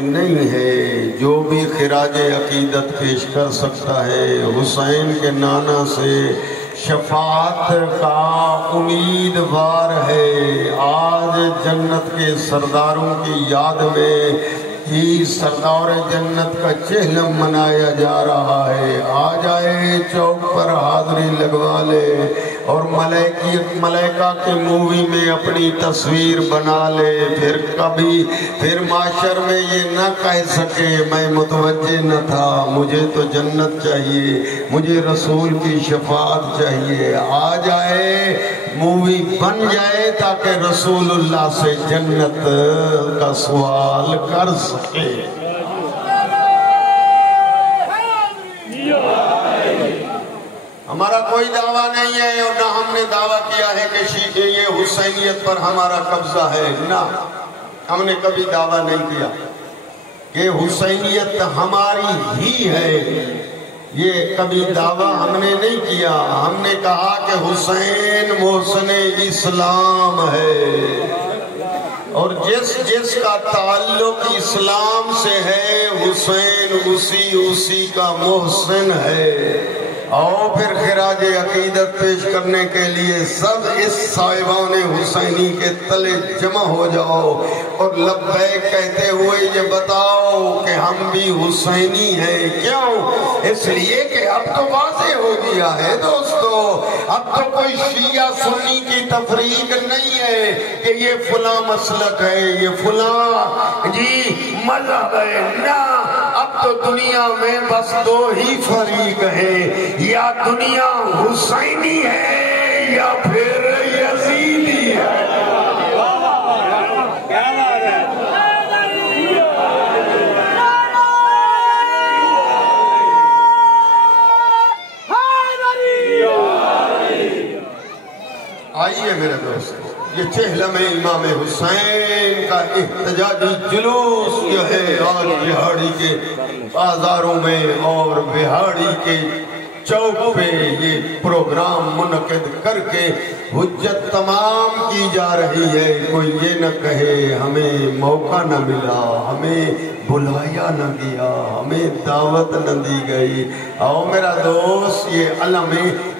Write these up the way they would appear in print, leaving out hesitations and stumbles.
نہیں ہے جو بھی خراج عقیدت پیش کر سکتا ہے حسین کے نانا سے شفاعت کا امیدوار ہے۔ آج جنت کے سرداروں کی یاد میں یہ سردار جنت کا چہلم منایا جا رہا ہے۔ آ جائے چوک پر حاضری لگوا لے اور ملائکہ کے مووی میں اپنی تصویر بنا لے، پھر معاشر میں یہ نہ کہہ سکے میں متوجہ نہ تھا، مجھے تو جنت چاہیے، مجھے رسول کی شفاعت چاہیے۔ آ جائے مووی بن جائے تاکہ رسول اللہ سے جنت کا سوال کر سکے۔ ہمارا کوئی دعویٰ نہیں ہے اور نہ ہم نے دعویٰ کیا ہے کہ یہ حسینیت پر ہمارا قبضہ ہے، نہ، ہم نے کبھی دعویٰ نہیں کیا کہ حسینیت ہماری ہی ہے، یہ کبھی دعویٰ ہم نے نہیں کیا۔ ہم نے کہا کہ حسین محسن اسلام ہے اور جس کا تعلق اسلام سے ہے حسین اسی کا محسن ہے۔ اور پھر خراج عقیدت پیش کرنے کے لیے سب اس صاحبان حسینی کے تلے جمع ہو جاؤ اور لبیک کہتے ہوئے یہ بتاؤ کہ ہم بھی حسینی ہیں۔ کیوں؟ اس لیے کہ اب تو واضح ہو گیا ہے دوستو، اب تو کوئی شیعہ سنی کی تفریق نہیں ہے کہ یہ فلاں مسلک ہے، یہ فلاں مذہب ہے، نہ، اب تو دنیا میں بس دو ہی فریق ہیں، یا دنیا حسینی ہے یا پھر یزیدی ہے۔ آئیے میرے دوستو، یہ چہلم امام حسین کا احتجاجی جلوس جو ہے آج بہاڑی کے بازاروں میں اور بہاڑی کے چوک پہ یہ پروگرام منعقد کر کے حجت تمام کی جا رہی ہے۔ کوئی یہ نہ کہے ہمیں موقع نہ ملا، ہمیں بلایا نہ گیا، ہمیں دعوت نہ دی گئی۔ آؤ میرا دوست، یہ علم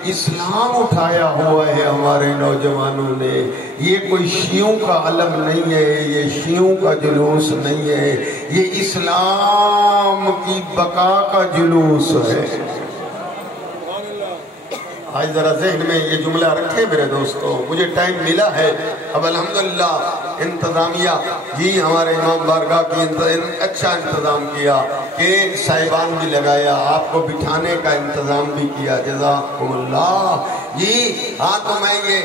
اسلام اٹھایا ہوا ہے ہمارے نوجوانوں نے، یہ کوئی شیعوں کا علم نہیں ہے، یہ شیعوں کا جلوس نہیں ہے، یہ اسلام کی بقا کا جلوس ہے۔ آج ذرا ذہن میں یہ جملہ رکھے میرے دوستو، مجھے ٹائم ملا ہے، اب الحمدللہ انتظامیہ ہمارے امام بارگاہ کی اچھا انتظام کیا کہ صاحبان بھی لگایا، آپ کو بٹھانے کا انتظام بھی کیا، جزاکم اللہ۔ ہاں تو میں یہ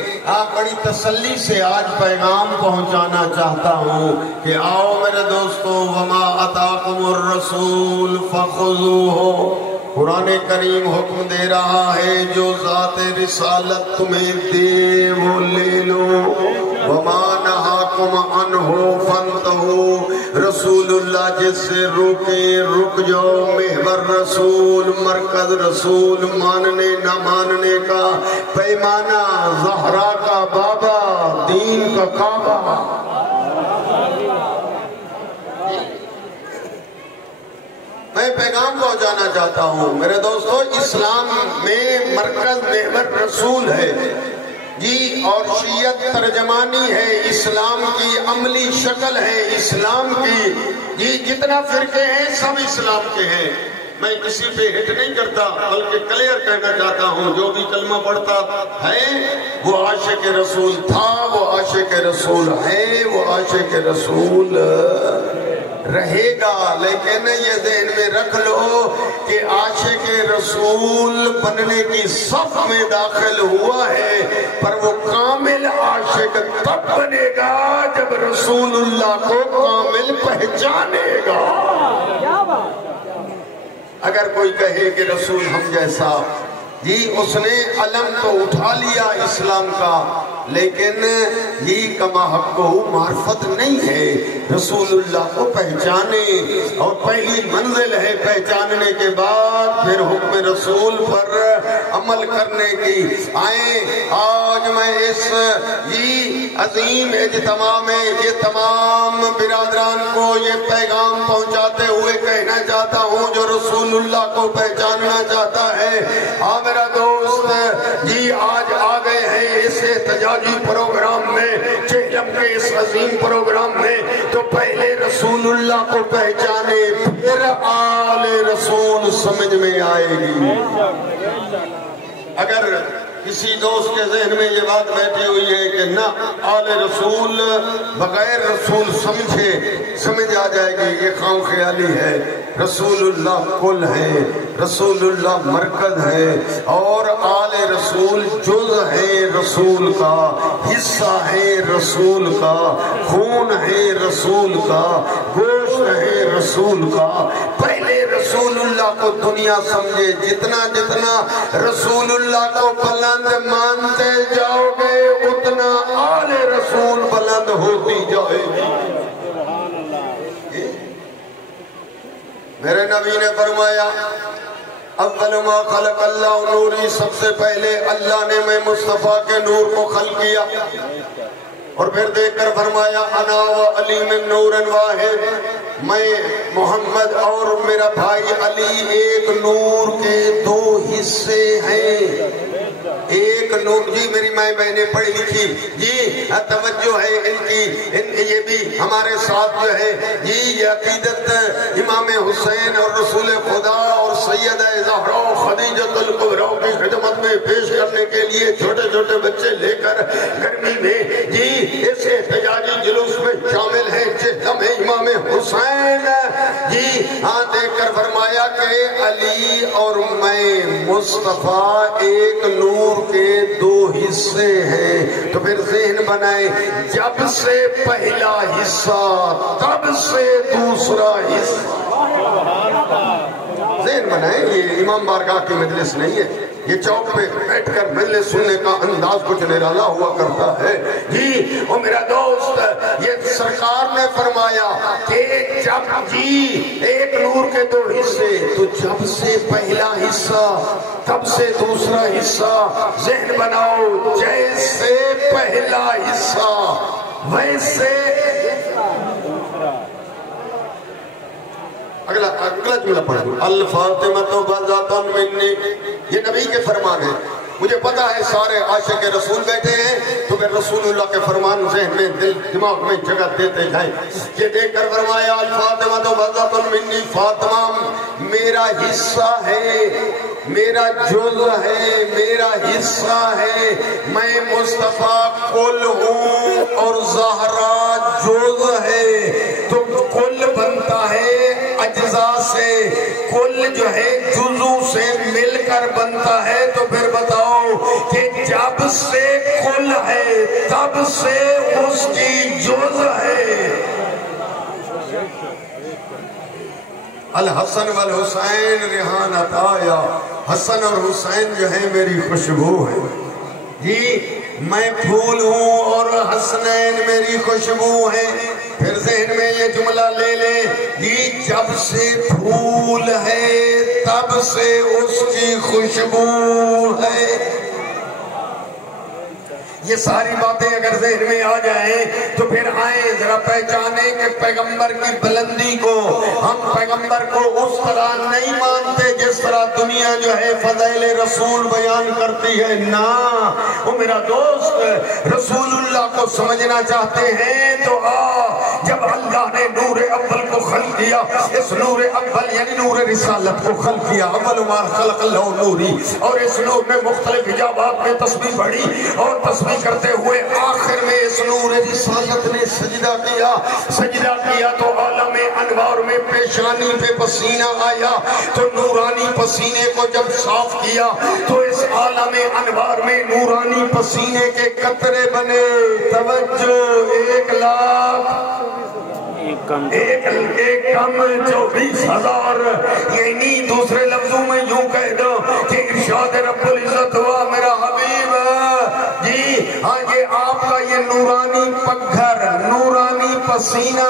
بڑی تسلی سے آج پیغام پہنچانا چاہتا ہوں کہ آؤ میرے دوستو، وما اتاکم الرسول فخذوہ، قرآن کریم حکم دے رہا ہے جو ذات رسالت تمہیں دے وہ لے لو، وما نہاکم عنہ فانتہوا، رسول اللہ جس سے روکے رک جاؤ، محور رسول، مرکز رسول، ماننے نہ ماننے کا پیمانہ، زہرا کا بابا، دین کا کعبہ۔ میں پیغام پہنچانا چاہتا ہوں میرے دوستو، اسلام میں مرکز محور رسول ہے اور شیعت ترجمانی ہے، اسلام کی عملی شکل ہے اسلام کی۔ جتنا فرقے ہیں سب اسلام کے ہیں، میں کسی پہ ہٹ نہیں کرتا بلکہ کلیئر کہنا چاہتا ہوں، جو بھی کلمہ پڑھتا ہے وہ عاشق رسول تھا، وہ عاشق رسول ہے، وہ عاشق رسول رہے گا۔ لیکن یہ ذہن میں رکھ لو کہ عاشق رسول بننے کی صف میں داخل ہوا ہے، پر وہ کامل عاشق تب بنے گا جب رسول اللہ کو کامل پہچانے گا۔ اگر کوئی کہے کہ رسول ہم جیسا، اس نے علم تو اٹھا لیا اسلام کا، لیکن یہ کما حق معرفت نہیں ہے. رسول اللہ کو پہچانے اور پہلی منزل ہے پہچاننے کے بعد پھر حکم رسول پر عمل کرنے کی. آئیں آج میں اس یہ عظیم اجتماع میں یہ تمام برادران کو یہ پیغام پہنچاتے ہوئے کہنا چاہتا ہوں جو رسول اللہ کو پہچاننا چاہتا ہے. ہاں میرا دوست جی آج آ گئے ہیں اس احتجاجی پروگرام میں, چہلم کے اس عظیم پروگرام میں, تو پہلے رسول اللہ کو پہچانے پھر آل رسول سمجھ میں آئے گی. اگر کسی دوست کے ذہن میں یہ بات بیٹھی ہوئی ہے کہ نہ آل رسول بغیر رسول سمجھ آ جائے گی, یہ خام خیالی ہے. رسول اللہ کل ہے, رسول اللہ مرکز ہے, اور آل رسول جز ہے رسول کا, حصہ ہے رسول کا, خون ہے رسول کا, گوشت ہے رسول کا. پہلے رسول اللہ کو دنیا سمجھے. جتنا جتنا رسول اللہ کو بلند مانتے جاؤ گے اتنا آل رسول بلند ہوتی جائے گی. میرے نبی نے فرمایا اول ما خلق اللہ نوری, سب سے پہلے اللہ نے میں مصطفیٰ کے نور کو خلق کیا. اور پھر دیکھ کر فرمایا انا و علی من نور واحد, میں محمد اور میرا بھائی علی ایک نور کے دو حصے ہیں. ایک نور. جی میری مائیں بہنیں پڑھی لکھی جی توجہ ہے ان کی, یہ بھی ہمارے ساتھ جو ہے جی یہ عقیدت امام حسین اور رسول خدا اور سیدہ زہرا خدیجۃ الکبریٰ کی خدمت میں پیش کرنے کے لیے چھوٹے چھوٹے بچے لے کر گرمی میں جی اس احتجاجی جلوس میں شامل ہیں. چہلم امام حسین جی ہاں دیکھ کر فرمایا کہ علی اور میں مصطفیٰ ایک نور کے دو حصے ہیں. تو پھر ذہن بنائیں, جب سے پہلا حصہ تب سے دوسرا حصہ. ذہن بنائیں, یہ امام بارگاہ کی مجلس نہیں ہے, یہ چوک پہ بیٹھ کر مجلس سننے کا انداز کچھ نرالا ہوا کرتا ہے. جی او میرا دوست, یہ سرکار نے فرمایا کہ جب جی ایک نور کے دو حصے, تو جب سے پہلا حصہ تب سے دوسرا حصہ. ذہن بناؤ, جیسے پہلا حصہ ویسے اگلا جملہ پڑھو. الفاطمہ بذات منی, یہ نبی کے فرمان ہے. مجھے پتا ہے سارے عاشق رسول بیٹھے ہیں, تو پھر رسول اللہ کے فرمان ذہن میں دل دماغ میں جگہ دیتے جائیں. یہ دیکھ کر فرمایا الفاطمہ بذات منی, فاطمہ میرا حصہ ہے, میرا جز ہے, میرا حصہ ہے. میں مصطفیٰ کل ہوں اور زہرا جز ہے. تو کل بنتا ہے اجزاء سے, کل جو ہے جزو سے مل کر بنتا ہے. تو پھر بتاؤ کہ جب سے کل ہے تب سے اس کی جز ہے. الحسن والحسین ریحان عطایا, حسن اور حسین جو ہے میری خوشبو ہے. جی میں پھول ہوں اور حسنین میری خوشبو ہے. پھر ذہن میں یہ جملہ لے لے, جی جب سے پھول ہے تب سے اس کی خوشبو ہے. یہ ساری باتیں اگر ذہن میں آ جائیں تو پھر آئیں ذرا پہچانے کہ پیغمبر کی بلندی کو, ہم پیغمبر کو اس طرح نہیں مانتے جس طرح دنیا جو ہے فضائل رسول بیان کرتی ہے. نا وہ میرا دوست, رسول اللہ کو سمجھنا چاہتے ہیں تو جب اللہ نے نور اول کو خلق کیا, اس نور اول یعنی نور رسالت کو خلق کیا, اول ما خلق اللہ نوری, اور اس نور میں مختلف حجابات میں تسبیح پڑھی اور تسبیح کرتے ہوئے آخر میں اس نور رسالت نے سجدہ کیا تو عالم انوار میں پیشانی پہ پسینہ آیا. تو نورانی پسینے کو جب صاف کیا تو اس عالم انوار میں نورانی پسینے کے قطرے بنے. توجہ, 1,24,000, یعنی دوسرے لفظوں میں یوں کہہ دو کہ ارشاد رب العزت ہوا میرا حبیب جی ہاں یہ یہ نورانی پگھر، نورانی پسینہ،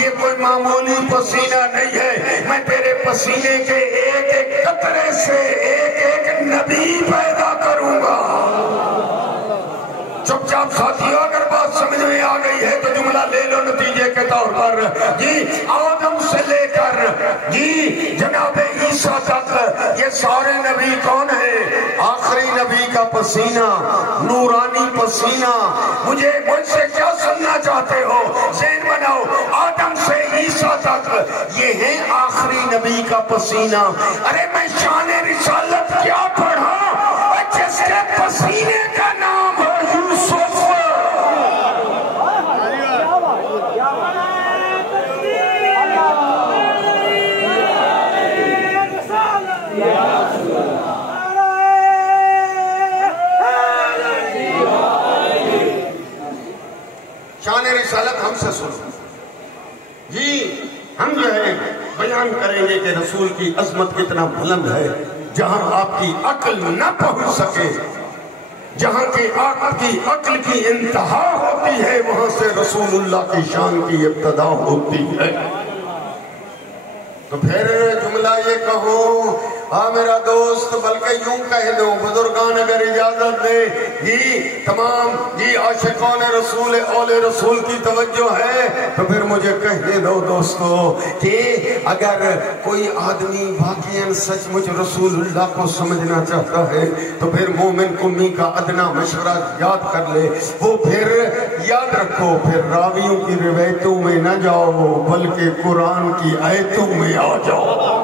یہ کوئی معمولی پسینہ نہیں ہے، میں تیرے پسینے کے ایک ایک قطرے سے ایک ایک نبی پیدا کروں گا۔ چپ چاپ ساتھیوں، اگر بات سمجھ میں آ گئی ہے تو جملہ لے لو نتیجے کے طور پر۔ آدم سے لے کر جناب عیسیٰ تک یہ سارے نبی کون ہیں؟ آخری نبی کا پسینہ، نورانی پسینہ۔ مجھ سے کیا سننا چاہتے ہو؟ ذہن بناؤ، آدم سے عیسیٰ تک یہ ہیں آخری نبی کا پسینہ۔ ارے میں شان رسالت کیا پڑھا جس کے پسینے کا نام ہے یوسف۔ شان رسالت ہم سے سنو ہم جو ہے بیان کریں گے کہ رسول کی عظمت کتنا بلند ہے، جہاں آپ کی عقل نہ پہنچ سکے، جہاں کی آپ کی عقل کی انتہا ہوتی ہے، وہاں سے رسول اللہ کی شان کی ابتدا ہوتی ہے۔ تو پھر جملہ یہ کہو، میرا دوست، بلکہ یوں کہہ دو، بزرگان اگر اجازت دے، تمام عاشقان رسول اول رسول کی توجہ ہے، تو پھر مجھے کہنے دو دوستو کہ اگر کوئی آدمی واقعاً سچ مجھ رسول اللہ کو سمجھنا چاہتا ہے تو پھر مومن قمی کا ادنا مشورہ یاد کر لے۔ وہ پھر یاد رکھو، پھر راویوں کی روایتوں میں نہ جاؤ بلکہ قرآن کی آیتوں میں آ جاؤ۔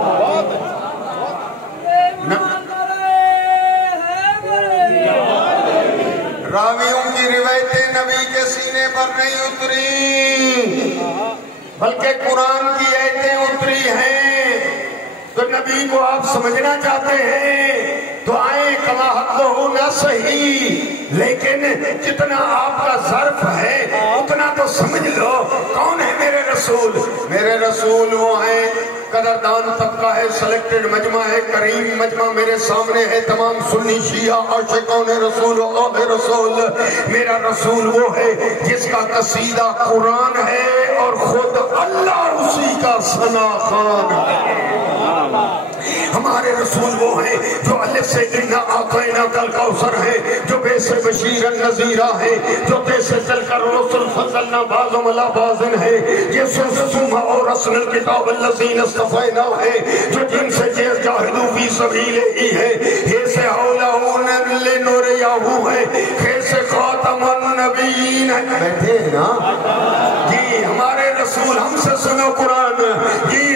راویوں کی روایتیں نبی کے سینے پر نہیں اتری بلکہ قرآن کی آیتیں اتری ہیں۔ تو نبی کو آپ سمجھنا چاہتے ہیں تو آئیں کما حق ہو نہ صحیح، لیکن جتنا آپ کا ظرف ہے اتنا تو سمجھ لو کون ہے میرے رسول۔ میرے رسول وہ ہیں، قدردان طبقہ ہے، سلیکٹڈ مجمع ہے، کریم مجمع میرے سامنے ہے، تمام سنی شیعہ عاشقان رسول اول رسول۔ میرا رسول وہ ہے جس کا قصیدہ قرآن ہے اور خود اللہ اسی کا ثنا خوان ہے۔ ہمارے رسول وہ ہیں جو الف سے انا اعطینا کل کوثر ہے، جو بے سے بشیر نذیرہ ہے، جو تے سے چل کر رسل فضلنا بعضهم علی بعض ہے، جیسے ثم اورثنا الکتاب الذین اصطفینا ہے، جو جن سے جاہدوا فی سبیلہ ہے، یہ سے اولہون لنریہو ہے، یہ سے خاتم النبیین ہے۔ بیٹھے ہیں نا ہمارے رسول، ہم سے سنو قرآن۔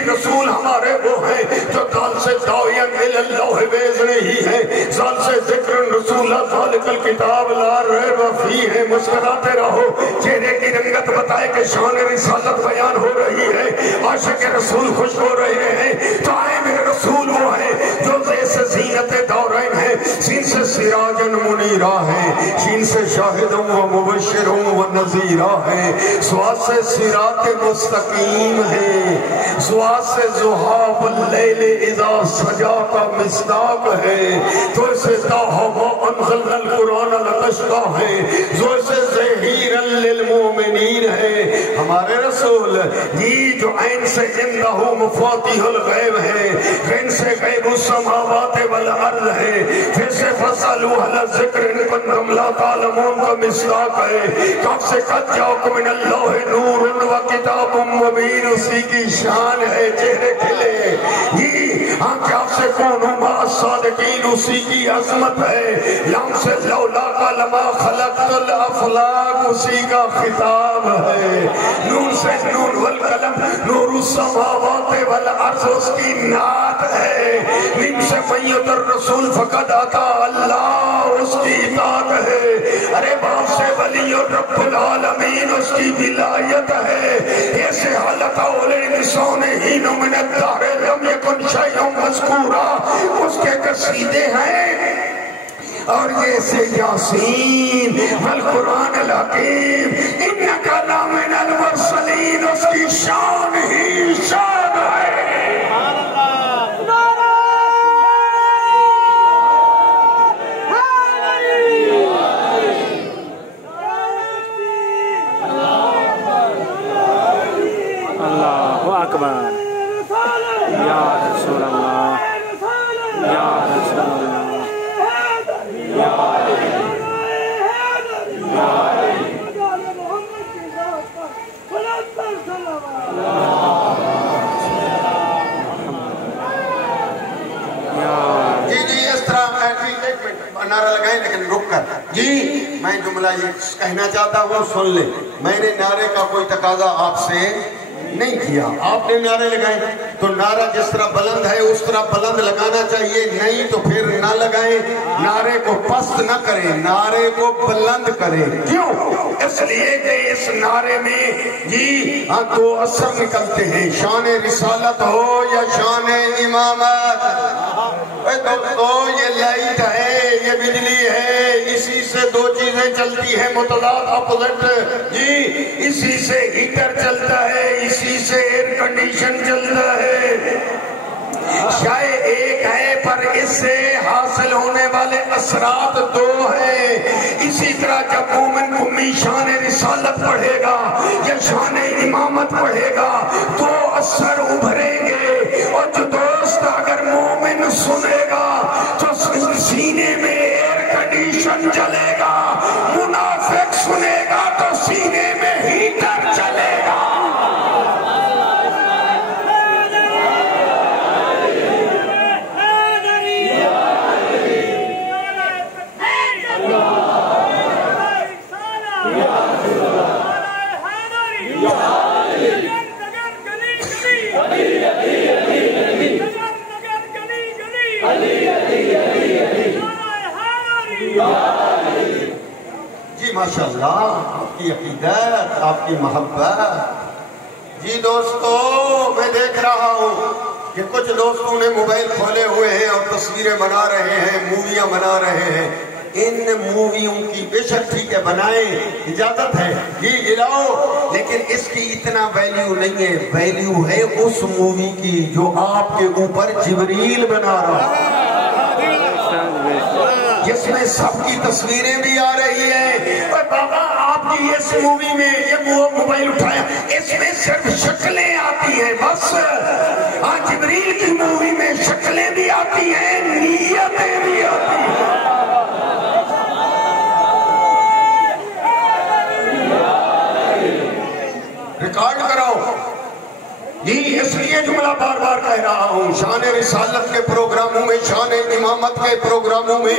رسول ہمارے وہ ہیں جو دال سے داعین اللہ بیزن ہی ہے، زال سے ذکر رسول ذالک الکتاب لا ریب فیہ۔ مسکراتے رہو، چہرے کی رنگت بتائے کہ شان رسالت بیان ہو رہی ہے، عاشق رسول خوش ہو رہے ہیں۔ تو آئے میرے رسول وہ ہیں جو زیس زینت دورین ہے، سین سے سراجن منیرہ ہے، شین سے شاہدوں و مبشروں و نذیرہ ہے، سواد سے صراط مستقیم ہے، سواد سے زحاب اللیل اذا سجا کا مصداق ہے، تو اسے تاہا و انزلنا القرآن لتشقا ہے، جو اسے زہیرا للمومنین ہے۔ ہمارے رسول جو عین سے اندہ مفاتیح الغیب ہے، غین سے غیب السماوات والارض ہے، پھر سے فصلوا اہل الذکر ان کنتم لا تعلمون کا مصداق ہے، کب سے قد جاؤکم من اللہ نور و کتاب مبین، اسی کی شان ہے، چہرے کھلے کیا سے کونو ما الصادقین، اسی کی عظمت ہے، لام سے لولا کا لما خلقت الافلاق، اسی کا خطاب ہے، نون سے نون والقلم نور السماوات والارض، اس کی نعت ہے، نیم سے میت الرسول فقد آتا اللہ، اس کی اطاعت ہے، ارے باپ سے ولی رب العالمین، اس کی ولایت ہے، ایسے حالت اولے نسان ہی من الدہر لم یکن شیئا مذکورا، اس کے قصیدے ہیں، اور یہ سے یاسین والقرآن الحکیم انکا لمن المرسلین، اس کی شان ہی شان ہے۔ یا رسول اللہ یا رسول اللہ نعرہ لگائیں لیکن رک کر جی میں جملہ یہ کہنا چاہتا ہوں سن لیں میں نے نعرے کا کوئی تقاضا آپ سے نہیں کیا آپ نے نعرے لگائیں تو نعرہ جس طرح بلند ہے اس طرح بلند لگانا چاہیے نہیں تو پھر نہ لگائیں نعرے کو پست نہ کریں نعرے کو بلند کریں کیوں اس لیے کہ اس نعرے میں جی دو اثر نکلتے ہیں شان رسالت ہو یا شان امامت تو یہ لائٹ ہے یہ بجلی ہے اسی سے دو چیزیں چلتی ہیں متضاد اپوزٹ جی اسی سے ہیٹر چلتا ہے اسی سے ایئر کنڈیشن چلتا ہے شاید ایک ہے پر اس سے حاصل ہونے والے اثرات دو ہیں اسی طرح جب مومن امی شان رسالت پڑھے گا یا شان امامت پڑھے گا تو اثر ابھریں گے اور جو دوست اگر مومن سنے گا تو سینے میں ایئر کنڈیشن چلے گا منافق سنے گا تو سینے میں ہیٹر چلے گا جی ماشاءاللہ آپ کی عقیدت آپ کی محبت جی دوستو میں دیکھ رہا ہوں کہ کچھ دوستوں نے موبائل کھولے ہوئے ہیں اور تصویریں بنا رہے ہیں موویاں بنا رہے ہیں ان موویوں کی بے شک ٹھیک ہے بنائیں اجازت ہے جی جلاؤ لیکن اس کی اتنا ویلیو نہیں ہے ویلیو ہے اس مووی کی جو آپ کے اوپر جبریل بنا رہا ہے جس میں سب کی تصویریں بھی آ رہی ہیں اور بابا آپ کی اس مووی میں یہ موبائل اٹھایا اس میں صرف شکلیں آتی ہیں بس ہاں جبریل کی مووی میں شکلیں بھی آتی ہیں نیتیں بھی آتی ہیں ریکارڈ کراؤ جی اس لیے جملہ بار بار کہہ رہا ہوں شان رسالت کے پروگراموں میں شان امامت کے پروگراموں میں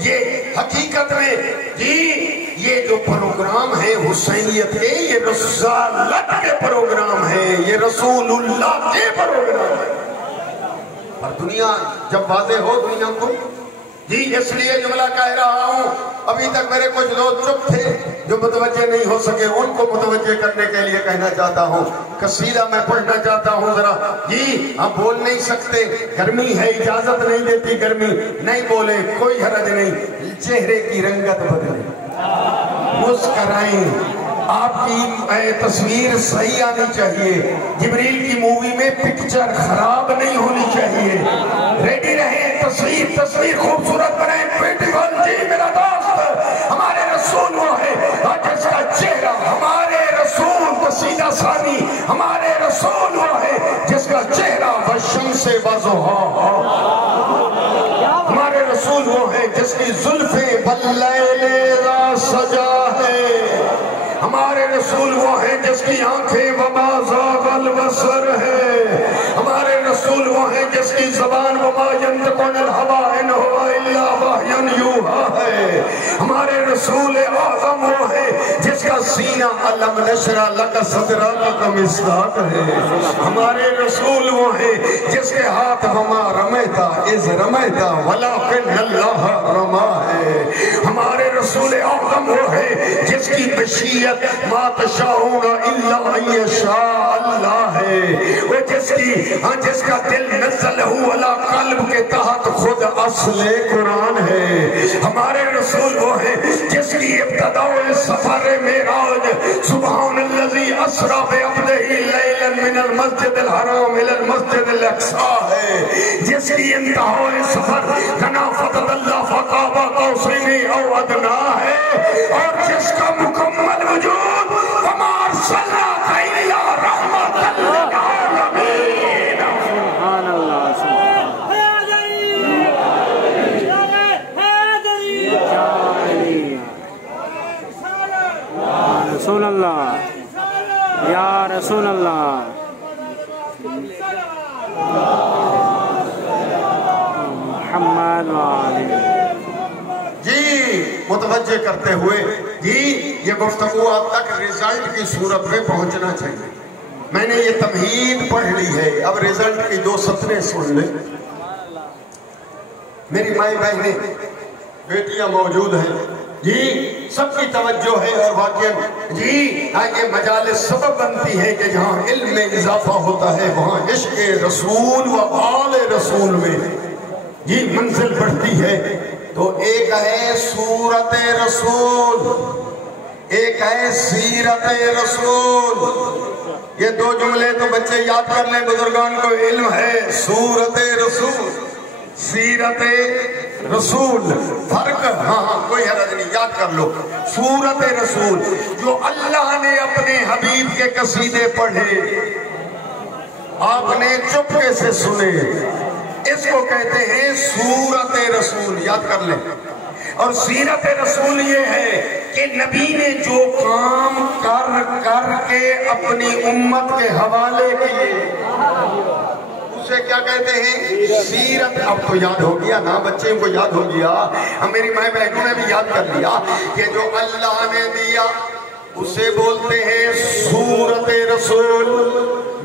یہ حقیقت میں جی یہ جو پروگرام ہے حسینیت کے یہ رسالت کے پروگرام ہیں یہ رسول اللہ کے پروگرام ہیں اور دنیا جب واضح ہو دنیا کو جی اس لیے جملہ کہہ رہا ہوں ابھی تک میرے کچھ لوگ چپ تھے جو متوجہ نہیں ہو سکے ان کو متوجہ کرنے کے لیے کہنا چاہتا ہوں قصیدہ میں پڑھنا چاہتا ہوں ذرا جی ہم بول نہیں سکتے گرمی ہے اجازت نہیں دیتی گرمی نہیں بولے کوئی حرج نہیں چہرے کی رنگت بدلے مسکرائیں آپ کی تصویر صحیح آنی چاہیے جبریل کی مووی میں پکچر خراب نہیں ہونی چاہیے ریڈی رہیں تصویر خوبصورت بنائیں بیوٹیفل جی میرا دوست ہمارے رسول وہ ہے جس کا چہرہ ہمارے رسول قصیدہ ثانی ہمارے رسول وہ ہے جس کا چہرہ والشمس وضحاہا ہمارے رسول وہ ہے جس کی زلفیں باللیل اذا سجا ہے ہمارے رسول وہ ہیں جس کی آنکھیں وما زاغ البصر ہے ہمارے رسول وہ ہیں جس کی زبان وما ينطق عن الهوى ان هو الا وحی یوحی ہے ہمارے رسول اعظم وہ ہے جس کا سینہ علم نشرح لک صدرک مصداق ہے ہمارے رسول وہ ہیں جس کے ہاتھ وما رمیتا اذ رمیتا ولکن اللہ رما ہے ہمارے رسول اعظم وہ ہے جس کی مشیت ما تشاؤون الا ان یشاء اللہ ہے وہ جس کا دل نزل علی قلب کے تحت خود اصل قرآن ہے ہمارے رسول وہ ہے جس کی ابتداء سفر معراج سبحان الذی اسری بعبدہ لیلا من المسجد الحرام الى المسجد الاقصی ہے جس کی انتہا سفر کنا فتح اللہ فقاب قوسین او ادنا ہے اور جس کا مکمل وجود وما ارسلناک الا رحمۃ للعالمین محمد وآلہ جی متوجہ کرتے ہوئے جی یہ گفتگو آپ تک ریزلٹ کی صورت میں پہنچنا چاہیے. میں نے یہ تمہید پڑھ لی ہے، اب ریزلٹ کی 2 سطریں سن لیں. میری مائیں بہنیں بیٹیاں موجود ہیں جی، سب کی توجہ ہے. اور واقعی جی یہ مجالس سبب بنتی ہے کہ جہاں علم میں اضافہ ہوتا ہے وہاں عشق رسول و آل رسول میں جی منزل بڑھتی ہے. تو ایک ہے سورت رسول، ایک ہے سیرت رسول. یہ 2 جملے تو بچے یاد کر لیں، بزرگان کو علم ہے. سورت رسول، سیرت رسول، فرق ہاں کوئی حرج نہیں، یاد کر لو. سورت رسول جو اللہ نے اپنے حبیب کے قصیدے پڑھے، آپ نے چپکے سے سنے، اس کو کہتے ہیں سورت رسول. یاد کر لیں. اور سیرت رسول یہ ہے کہ نبی نے جو کام کر کے اپنی امت کے حوالے کیے اسے کیا کہتے ہیں؟ سیرت. اب تو یاد ہو گیا نا، بچے کو یاد ہو گیا، میری مائیں بہنوں نے بھی یاد کر لیا کہ جو اللہ نے دیا اسے بولتے ہیں سورت رسول.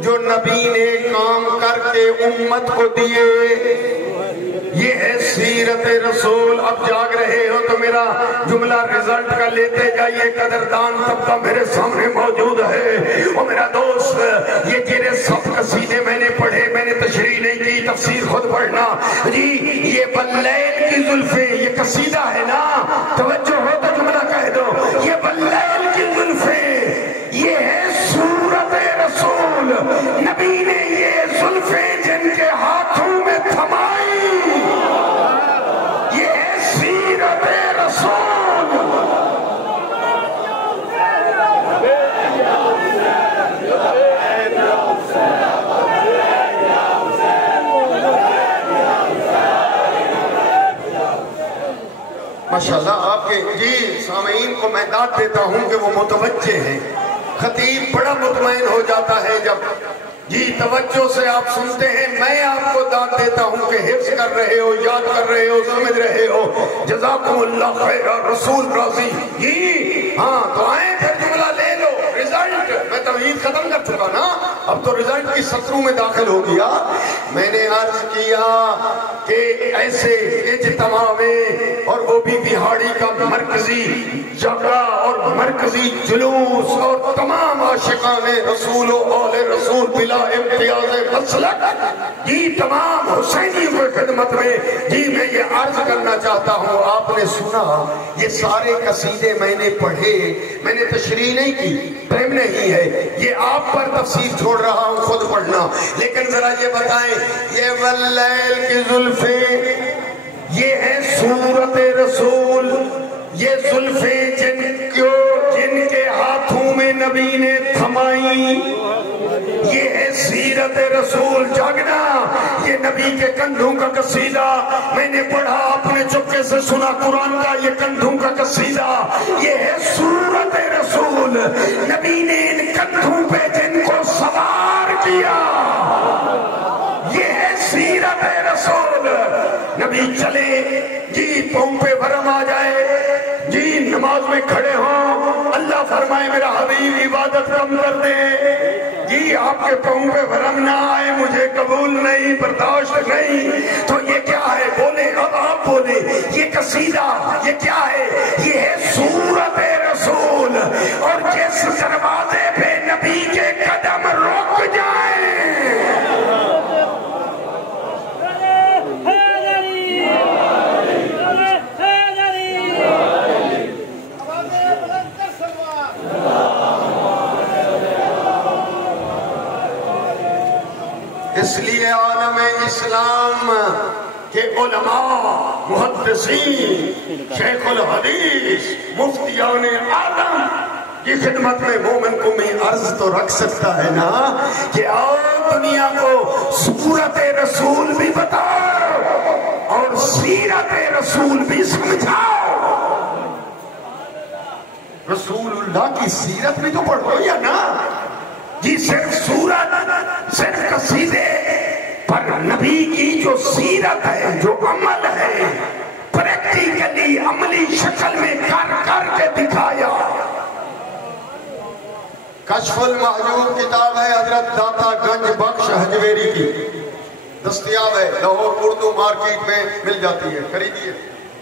جو نبی نے کام کر کے امت کو دیے یہ ہے سیرت رسول. اب جاگ رہے ہو تو میرا جملہ ریزلٹ کا لیتے جائیے. قدردان طبقہ میرے سامنے موجود ہے. اور میرا دوست یہ تیرے سب قصیدے میں نے پڑھے، میں نے تشریح نہیں کی، تفسیر خود پڑھنا جی. یہ باللیل کی زلفیں یہ قصیدہ ہے نا، توجہ ہو تو جملہ کہہ دو. یہ باللیل کی زلفیں یہ ہے سورت رسول. نبی نے یہ زلفیں جن کے ہاتھوں میں تھمائی یہ ہے سیرت رسول. ماشاءاللہ آپ کے جی سامعین کو میں داد دیتا ہوں کہ وہ متوجہ ہیں. خطیب بڑا مطمئن ہو جاتا ہے جب جی توجہ سے آپ سنتے ہیں. میں آپ کو داد دیتا ہوں کہ حفظ کر رہے ہو، یاد کر رہے ہو، سمجھ رہے ہو. جزاکم اللہ خیر، رسول راضی جی. ہاں تو آئیں پھر جملہ لے لو. ریزلٹ میں توحید ختم کر چکا نا، اب تو ریزلٹ کی سطروں میں داخل ہو گیا. میں نے عرض کیا کہ ایسے اجتماع میں اور وہ بھی بہاڑی کا مرکزی جگہ اور مرکزی جلوس اور تمام عاشقان رسول و آل رسول بلا امتیاز مسلک جی تمام حسینیوں کی خدمت میں جی میں یہ عرض کرنا چاہتا ہوں. آپ نے سنا یہ سارے قصیدے میں نے پڑھے، میں نے تشریح نہیں کی، ٹائم نہیں ہے، یہ آپ پر تفسیر چھوڑ رہا ہوں، خود پڑھنا. لیکن ذرا یہ بتائیں یہ واللیل کی زلفیں یہ ہے سورت رسول. یہ زلفیں جن کے ہاتھوں میں نبی نے تھمائی یہ ہے سیرت رسول. جاگنا یہ نبی کے کندھوں کا قصیدہ میں نے پڑھا، آپ نے چپکے سے سنا. قرآن کا یہ کندھوں کا قصیدہ یہ ہے سورت رسول. نبی نے ان کندھوں پہ جن کو سوار کیا یہ ہے سیرت رسول. نبی چلے جی پاؤں پہ ورم آ جائے جی نماز میں کھڑے ہوں، اللہ فرمائے میرا حبیب عبادت کم کر دے جی، آپ کے پاؤں پہ ورم نہ آئے، مجھے قبول نہیں، برداشت نہیں. تو یہ کیا ہے؟ بولے اب آپ بولے یہ قصیدہ یہ کیا ہے؟ یہ ہے سورت رسول. اور جس دروازے پہ نبی کے قدم رک جائیں اس لیے عالم اسلام کے علماء، محدثین، شیخ الحدیث، مفتیان عالم کی خدمت میں مومن کو میں عرض تو رکھ سکتا ہے نا کہ آؤ دنیا کو سورت رسول بھی بتاؤ اور سیرت رسول بھی سمجھاؤ. رسول اللہ کی سیرت بھی تو پڑھو یا نا جی. صرف سورت، صرف قصیدے نبی کی جو سیرت ہے، جو عمل ہے، پریکٹیکلی عملی شکل میں کر کر کے دکھایا۔ کشف المحجوب کتاب ہے حضرت داتا گنج بخش حجویری کی، دستیاب ہے، لاہور اردو مارکیٹ میں مل جاتی ہے، خریدیے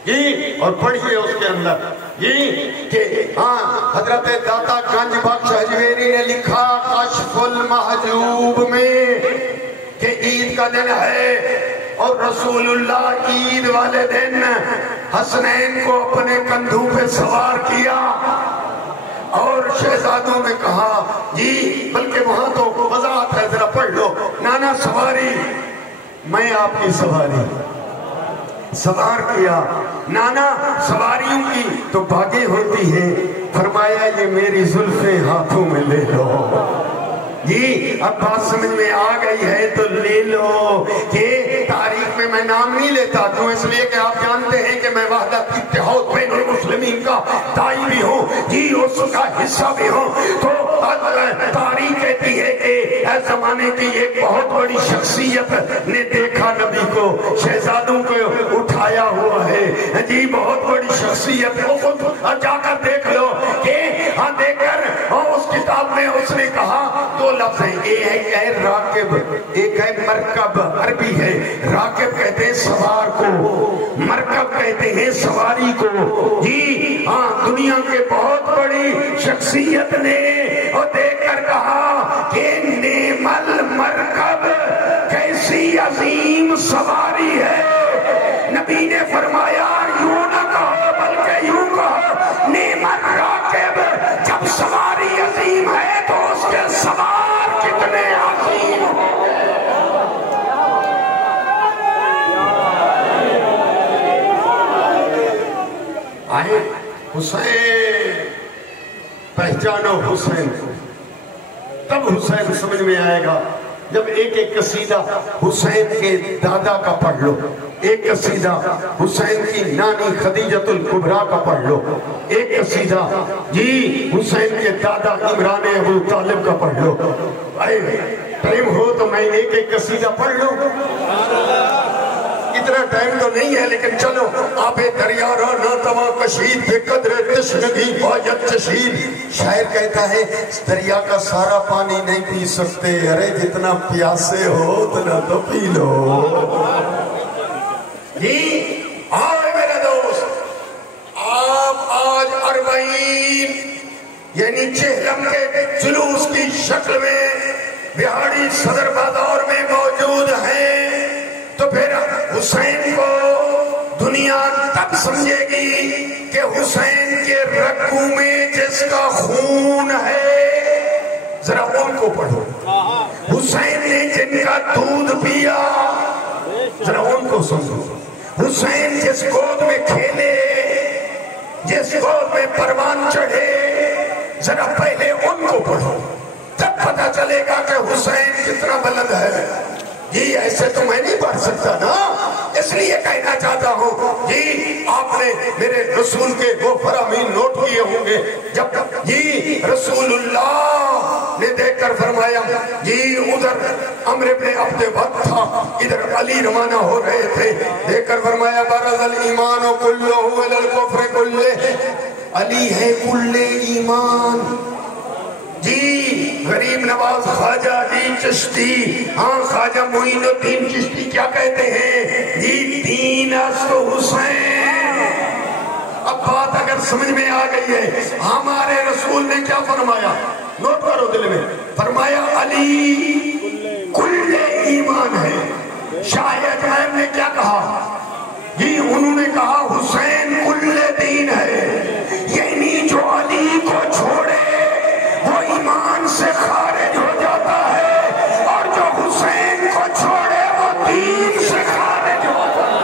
جی اور پڑھیے اس کے اندر جی کہ حضرت داتا گنج بخش حجویری نے لکھا کشف المحجوب میں کہ عید کا دن ہے اور رسول اللہ عید والے دن حسنین کو اپنے کندھوں پہ سوار کیا اور شہزادوں نے کہا جی، بلکہ وہاں تو وضاحت ہے، ذرا پڑھ لو، نانا سواری، میں آپ کی سواری، سوار کیا، نانا سواریوں کی تو بھاگے ہوتی ہے، فرمایا یہ میری زلفیں ہاتھوں میں لے لو جی۔ اب بات سمجھ میں آ گئی ہے تو لے لو کہ تاریخ میں نام نہیں لیتا، کیوں؟ اس لیے کہ آپ جانتے ہیں کہ میں وحدت اتحاد بین المسلمین کا داعی بھی ہوں جی، اس کا حصہ بھی ہوں، تو تاریخ کہتی ہے کہ اس زمانے کی ایک بہت بڑی شخصیت نے دیکھا نبی کو، شہزادوں کو اٹھایا ہوا ہے جی، بہت بڑی شخصیت ہے، خود جا کر دیکھ لو کہ دیکھ کر اس کتاب میں اس نے کہا دو لفظ ہیں، ایک ہے راکب، ایک ہے مرکب، عربی ہے، راکب کہتے ہیں سوار کو، مرکب کہتے ہیں سواری کو جی۔ دنیا کے بہت بڑی شخصیت نے اور دیکھ کر کہا کہ نعم المرکب، کیسی عظیم سواری ہے۔ نبی نے فرمایا یوں نہ کہو بلکہ یوں کہو نعم الراکب، جب سواری عظیم ہے تو اس کے سوار کتنے عظیم ہوں۔ آئے حسین، پہچانو حسین کو، تب حسین سمجھ میں آئے گا جب ایک ایک قصیدہ حسین کے دادا کا پڑھ لو، ایک قصیدہ حسین کی نانی خدیجۃ الکبریٰ کا پڑھ لو، ایک قصیدہ جی حسین کے دادا عمران ابو طالب کا پڑھ لو۔ ٹائم ہو تو میں ایک ایک قصیدہ پڑھ لوں، اتنا ٹائم تو نہیں ہے لیکن چلو۔ آب دریا را ناتواں کشید بے قدر تشنگی باید چشید، شاعر کہتا ہے دریا کا سارا پانی نہیں پی سکتے، ارے جتنا پیاسے ہو اتنا تو پی لو جی۔ آئے میرے دوست، آپ آج 40 یعنی چہلم کے جلوس کی شکل میں بہاڑی صدر بازار میں موجود ہیں، تو پھر حسین کو دنیا تب سمجھے گی کہ حسین کے رگوں میں جس کا خون ہے، ذرا ان کو پڑھو، حسین نے جن کا دودھ پیا، ذرا ان کو سنو، حسین جس گود میں کھیلے، جس گود میں پروان چڑھے، ذرا پہلے ان کو پڑھو، تب پتہ چلے گا کہ حسین کتنا بلند ہے جی۔ ایسے تو میں نہیں پڑھ سکتا نا، اس لیے کہنا چاہتا ہوں جی، آپ نے میرے رسول کے وہ فرامین نوٹ کیے ہوں گے، جب جی رسول اللہ نے دیکھ کر فرمایا جی، ادھر عمرو بن عبد وقت تھا، ادھر علی روانہ ہو رہے تھے، دیکھ کر فرمایا برز الایمان کلہ الی الکفر کلہ، علی ہے کل ایمان جی۔ غریب نواز خواجہ جی چشتی، خواجہ معین الدین چشتی کیا کہتے ہیں جی، دین است حسین۔ اب بات اگر سمجھ میں آ گئی ہے، ہمارے رسول نے کیا فرمایا، نوٹ کرو دل میں، فرمایا علی کل ایمان ہے۔ شاہ اجمیر نے کیا کہا جی، انہوں نے کہا حسین کل دین ہے، یعنی جو علی کو چھوڑے وہ ایمان سے خارج ہو جاتا ہے، اور جو حسین کو چھوڑے وہ دین سے خارج ہوتا ہے۔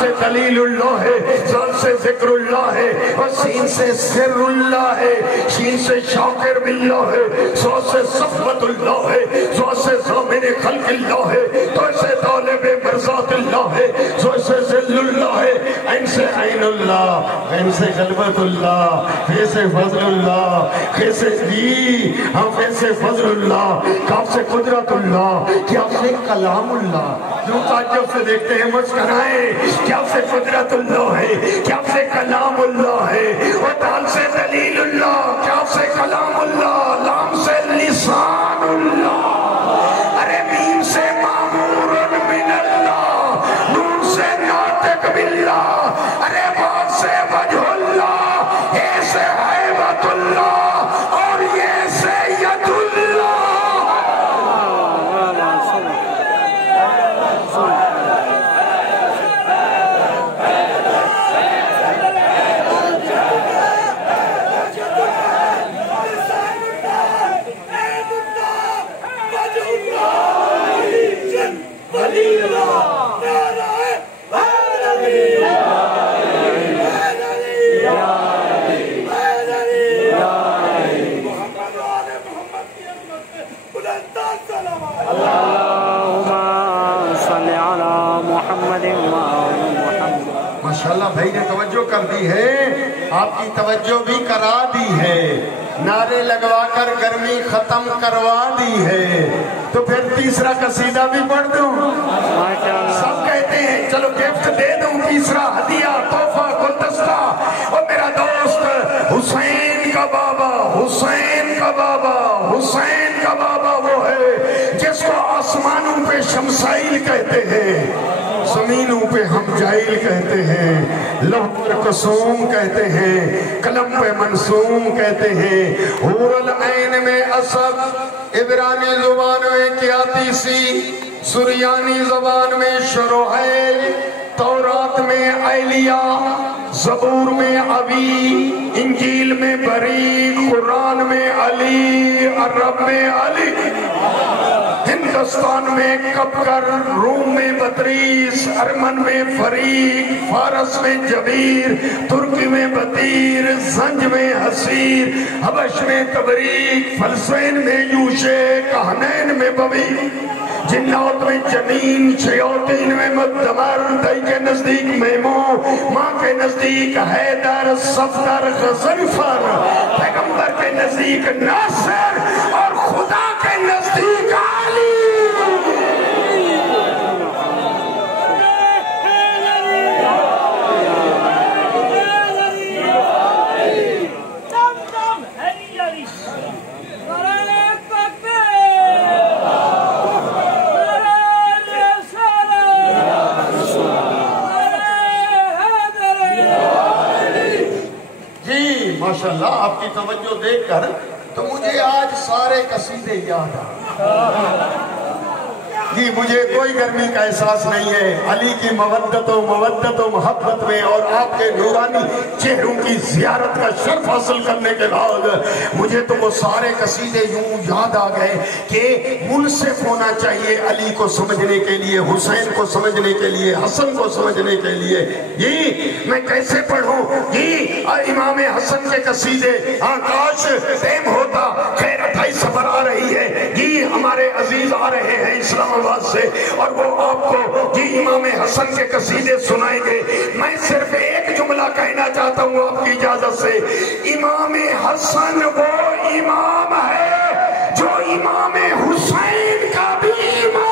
سے دلیل اللہ ہے، ذال سے ذکر اللہ ہے، اور سین سے سر اللہ ہے، شین سے شاکر باللہ ہے، سو سے صفوت اللہ ہے، سو سے ضامن خلق اللہ ہے، تو سے طالب مرضات اللہ ہے، سو سے ذل اللہ ہے، عین سے عین اللہ، عین سے غلبت اللہ، فی سے فضل اللہ، خی سے دی، فی سے فضل اللہ، کاف سے قدرت اللہ، کیا سے کلام اللہ. جو تعجب سے دیکھتے ہیں مسکرائیں، کیا سے قدرت اللہ ہے، کیا سے کلام اللہ ہے، اور دال سے دلیل اللہ، کیا سے کلام اللہ، لام سے لسان اللہ، ارے میم سے معمور من اللہ، نون سے ناطق باللہ، ارے بات سے وجہ اللہ، اے سے حیبت اللہ، اور یہ سے ید اللہ. ماشاءاللہ بھائی نے توجہ کر دی ہے، آپ کی توجہ بھی کرا دی ہے، نعرے لگوا کر گرمی ختم کروا دی ہے. تو پھر تیسرا قصیدہ بھی پڑھ دوں؟ سب کہتے ہیں چلو گفٹ دے دوں، تیسرا ہدیہ تحفہ گلدستہ. اور میرا دوست حسین کا بابا، حسین کا بابا، حسین کا بابا وہ ہے جس کو آسمانوں پہ شمسائل کہتے ہیں، زمینوں پہ ہم جائل کہتے ہیں، لوح پر قسوم کہتے ہیں، قلم پہ منصوم کہتے ہیں، حور العین میں اسد، عبرانی زبان میں کیاتیسی، سریانی زبان میں شروحیل، تورات میں ایلیا، زبور میں ابی، انجیل میں بریق، قرآن میں علی، عرب میں علی، ہندوستان میں کپکر، روم میں بطریس، ارمن میں فریق، فارس میں جبیر، ترکی میں بطیر، زنج میں حسیر، حبش میں تبریق، فلسطین میں یوشے، کہنین میں ببی، جنات میں جنین، شیاطین میں مدمر، دائی کے نزدیک میمو، ماں کے نزدیک حیدر، صفدر، غزنفر، پیغمبر کے نزدیک ناصر، اور خدا کے نزدیک علی. ماشاءاللہ آپ کی توجہ دیکھ کر تو مجھے آج سارے قصیدے یاد آ. جی مجھے کوئی گرمی کا احساس نہیں ہے، علی کی مودت و محبت میں اور آپ کے نورانی چہروں کی زیارت کا شرف حاصل کرنے کے بعد مجھے تو وہ سارے قصیدے یوں یاد آ گئے کہ منصف ہونا چاہیے علی کو سمجھنے کے لیے، حسین کو سمجھنے کے لیے، حسن کو سمجھنے کے لیے. جی میں کیسے پڑھوں؟ جی امام حسن کے قصیدے، کاش ٹائم ہوتا. خیر 28 سفر آ رہی ہے جی، ہمارے عزیز آ رہے ہیں اسلام آباد سے، اور وہ آپ کو جی امام حسن کے قصیدے سنائیں گے. میں صرف ایک جملہ کہنا چاہتا ہوں آپ کی اجازت سے. امام حسن وہ امام ہے جو امام حسین کا بھی امام.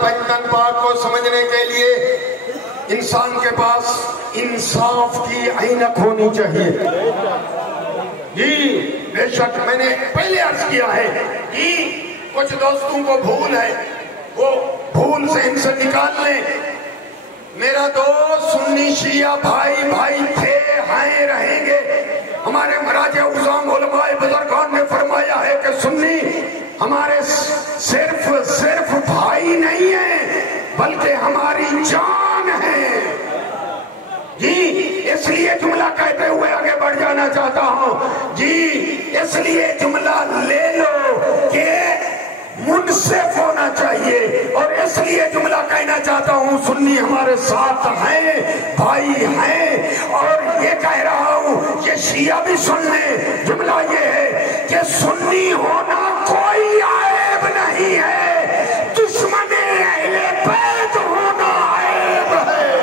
پنجتن پاک کو سمجھنے کے لیے انسان کے پاس انصاف کی عینک ہونی چاہیے. جی بے شک میں نے پہلے عرض کیا ہے کہ کچھ دوستوں کو بھول ہے، وہ بھول سے ان سے نکال لیں. میرا دوست سنی شیعہ بھائی بھائی تھے، ہیں، رہیں گے. ہمارے مراجع عظام علماء بزرگان نے فرمایا ہے کہ سنی ہمارے صرف بھائی نہیں ہیں بلکہ ہماری جان ہے جی. اس لیے جملہ کہتے ہوئے آگے بڑھ جانا چاہتا ہوں جی. اس لیے جملہ لے لو کہ منصف ہونا چاہیے, اور اس لیے جملہ کہنا چاہتا ہوں سنی ہمارے ساتھ ہیں, بھائی ہیں. اور یہ کہہ رہا ہوں یہ شیعہ بھی سن لیں, جملہ یہ ہے کہ سنی ہونا کوئی عیب نہیں ہے, دشمن اہل بیت ہونا عیب ہے.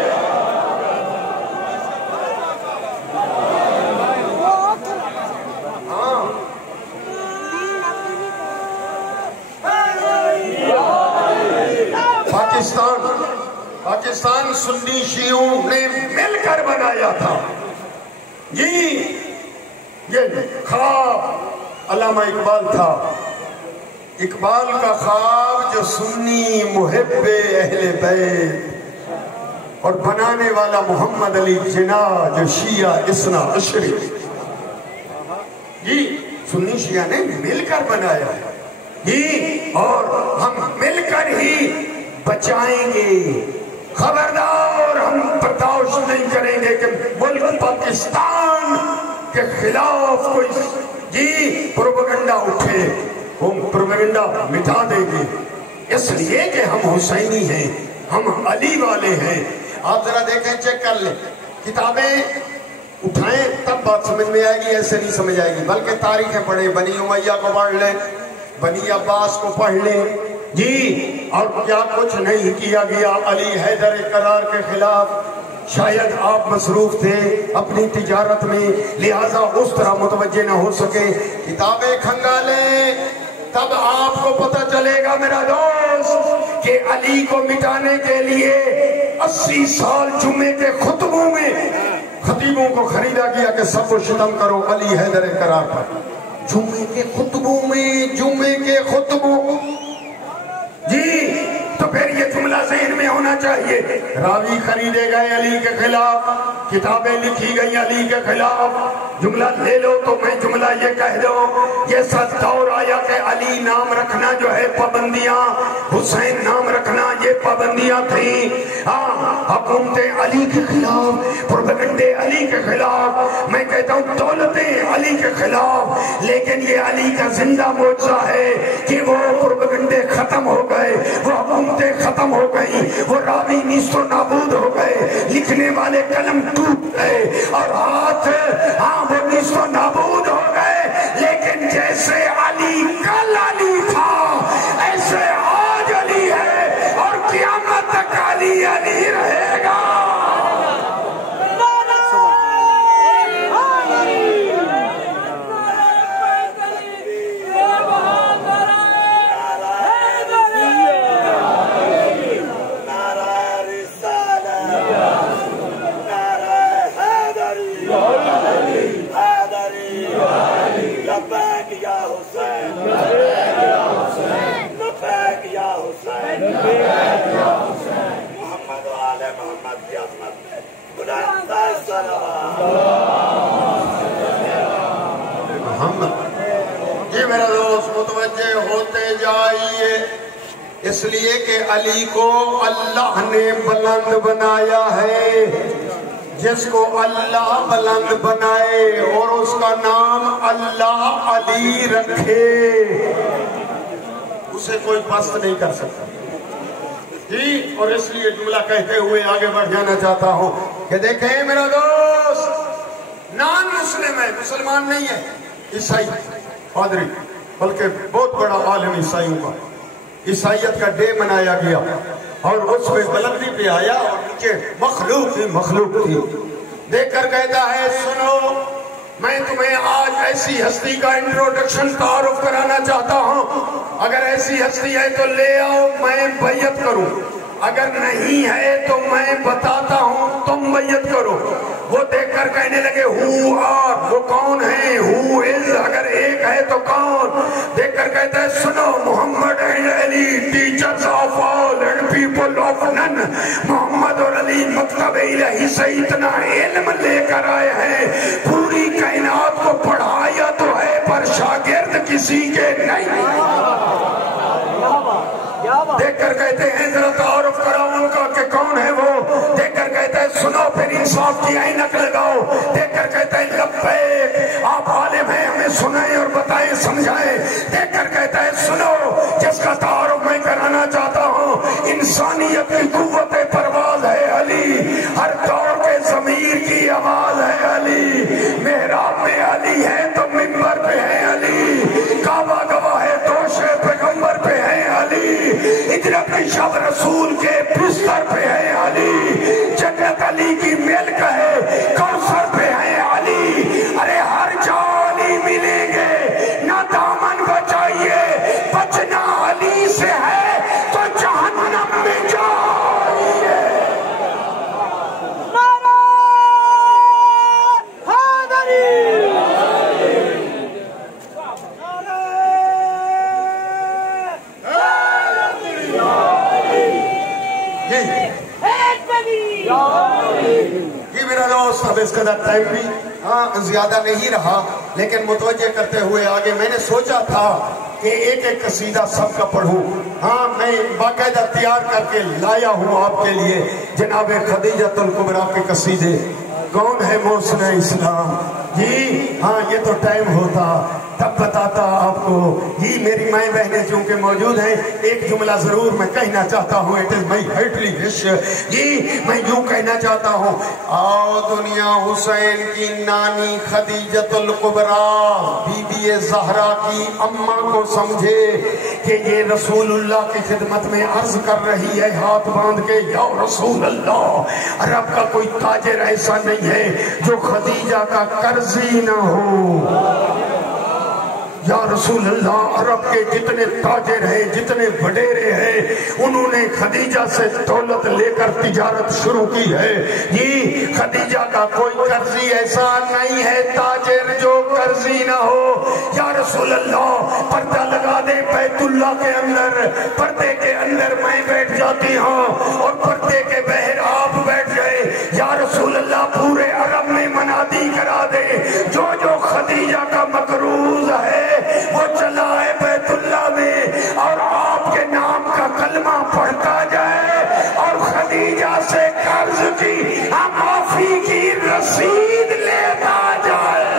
پاکستان سنی شیعوں نے مل کر بنایا تھا جی. یہ خواب علامہ اقبال تھا, اقبال کا خواب جو سنی محب اہل بیت اور بنانے والا محمد علی جناح جو شیعہ اثنا عشری جی. سنی شیعہ نے مل کر بنایا ہے جی, اور ہم مل کر ہی بچائیں گے. خبردار ہم برداشت نہیں کریں گے کہ ملک پاکستان کے خلاف کوئی جی پروپیگنڈا اٹھے, ہم پروپیگنڈا مٹا دیں گے. اس لیے کہ ہم حسینی ہیں, ہم علی والے ہیں. آپ ذرا دیکھیں, چیک کر لیں, کتابیں اٹھائیں تب بات سمجھ میں آئے گی, ایسے نہیں سمجھ آئے گی. بلکہ تاریخیں پڑھیں, بنی امیہ کو پڑھ لیں, بنی عباس کو پڑھ لیں جی. اور کیا کچھ نہیں کیا گیا علی حیدر کرار کے خلاف. شاید آپ مصروف تھے اپنی تجارت میں, لہذا اس طرح متوجہ نہ ہو سکے. کتابیں کھنگالیں تب آپ کو پتہ چلے گا میرا دوست کہ علی کو مٹانے کے لیے 80 سال جمعے کے خطبوں میں خطیبوں کو خریدا گیا کہ سب کو شتم کرو علی حیدر کرار پر. جمعے کے خطبوں میں, جمعے کے خطبوں جی. تو پھر یہ جملہ ذہن میں ہونا چاہیے, راوی خریدے گئے علی کے خلاف, کتابیں لکھی گئی علی کے خلاف. جملہ لے لو تو میں جملہ یہ کہہ دوں, یہ سچ دور آیا کہ علی نام رکھنا جو ہے پابندیاں, حسین نام رکھنا یہ پابندیاں تھیں. حکومتیں علی کے خلاف, پروپیگنڈے علی کے خلاف, میں کہتا ہوں دولتیں علی کے خلاف. لیکن یہ علی کا زندہ معجزہ ہے کہ وہ پروپیگنڈے ختم ہو گئے, وہ حکومتیں ختم ہو گئی, وہ راوی نیست و نابود ہو گئے, لکھنے والے قلم ٹوٹ گئے اور ہاتھ وہ نیست و نابود ہو گئے. لیکن جیسے علی کل علی تھا ایسے آج علی ہے, اور قیامت تک علی علی رہے گا. جی میرا دوست متوجہ ہوتے جائیے, اس لیے کہ علی کو اللہ نے بلند بنایا ہے. جس کو اللہ بلند بنائے اور اس کا نام اللہ علی رکھے, اسے کوئی پست نہیں کر سکتا جی. اور اس لیے جملہ کہتے ہوئے آگے بڑھ جانا چاہتا ہوں کہ دیکھیں میرا دوست, نان مسلم ہے, مسلمان نہیں ہے, عیسائی پادری, بلکہ بہت بڑا عالم عیسائیوں کا. عیسائیت کا ڈے منایا گیا اور اس میں بلندی پہ آیا اور نیچے مخلوق تھی. دیکھ کر کہتا ہے سنو, میں تمہیں آج ایسی ہستی کا انٹروڈکشن تعارف کرانا چاہتا ہوں. اگر ایسی ہستی ہے تو لے آؤ, میں بیعت کروں. اگر نہیں ہے تو میں بتاتا ہوں, تم بیعت کرو. وہ دیکھ کر کہنے لگے ہو آر, وہ کون ہے, ہو از, اگر ایک ہے تو کون. دیکھ کر کہتا ہے سنو, Muhammad and Ali teachers of all and people of none. Muhammad اور علی مکتب الہی سے اتنا علم لے کر آئے ہیں, پوری کائنات کسی کے نہیں. دیکھ کر کہتے ہیں ذرا تعارف کراؤ ان کا کہ کون ہے وہ. دیکھ کر کہتے ہیں سنو پھر انصاف کی عینک لگاؤ. دیکھ کر کہتے ہیں لبیک آپ عالم ہیں ہمیں سنائیں اور بتائیں سمجھائیں. دیکھ کر کہتا ہے سنو جس کا تعارف میں کرانا چاہتا ہوں انسانیت کی قوت پرواز ہے علی. ہر دور کے ضمیر کی آواز ہے علی. محراب میں علی ہے تو منبر پہ ہے علی. کعبہ گواہ ہے دوشے پیغمبر پہ ہے علی. ہجرت کی شب رسول کے بستر پہ ہے علی. جنت علی کی ملک ہے کوثر پہ ہے علی. ارے ہر جا علی ملیں گے نہ دامن بچائیے. بچنا علی سے ہے تو جہنم میں جائیے. یہ میرا دوست اب اس قدر ٹائم بھی زیادہ نہیں رہا لیکن متوجہ کرتے ہوئے آگے میں نے سوچا تھا کہ ایک ایک قصیدہ سب کا پڑھوں. میں باقاعدہ تیار کر کے لایا ہوں آپ کے لیے جناب خدیجۃ الکبریٰ کے قصیدے. کون ہے محسن اسلام جی؟ یہ تو ٹائم ہوتا تب بتاتا آپ کو. یہ میری مائیں بہنیں چونکہ موجود ہیں ایک جملہ ضرور میں کہنا چاہتا ہوں. اٹ از مائی ہرٹلی وش. یہ میں یوں کہنا چاہتا ہوں آؤ دنیا حسین کی نانی خدیجۃ الکبریٰ بی بی زہرا کی اماں کو سمجھے کہ یہ رسول اللہ کی خدمت میں عرض کر رہی ہے ہاتھ باندھ کے یا رسول اللہ عرب کا کوئی تاجر ایسا نہیں ہے جو خدیجہ کا قرضی نہ ہو. یا رسول اللہ عرب کے جتنے تاجر ہیں جتنے وڈیرے ہیں انہوں نے خدیجہ سے دولت لے کر تجارت شروع کی ہے. یہ خدیجہ کا کوئی قرضی ایسا نہیں ہے تاجر جو قرضی نہ ہو. یا رسول اللہ پردہ لگا دے بیت اللہ کے اندر. پردے کے اندر میں بیٹھ جاتی ہوں اور پردے کے بہر آپ بیٹھ گئے. یا رسول اللہ پورے عرب میں منادی کرا دے جو جو خدیجہ کا مقروض ہے وہ چلا ہے بیت اللہ میں اور آپ کے نام کا کلمہ پڑھتا جائے اور خدیجہ سے قرض کی معافی کی رسید لیتا جائے.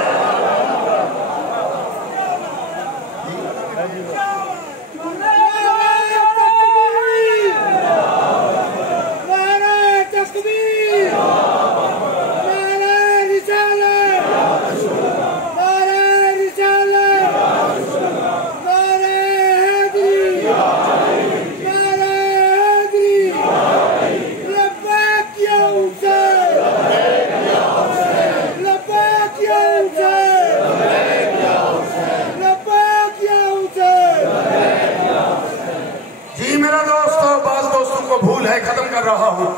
ختم کر رہا ہوں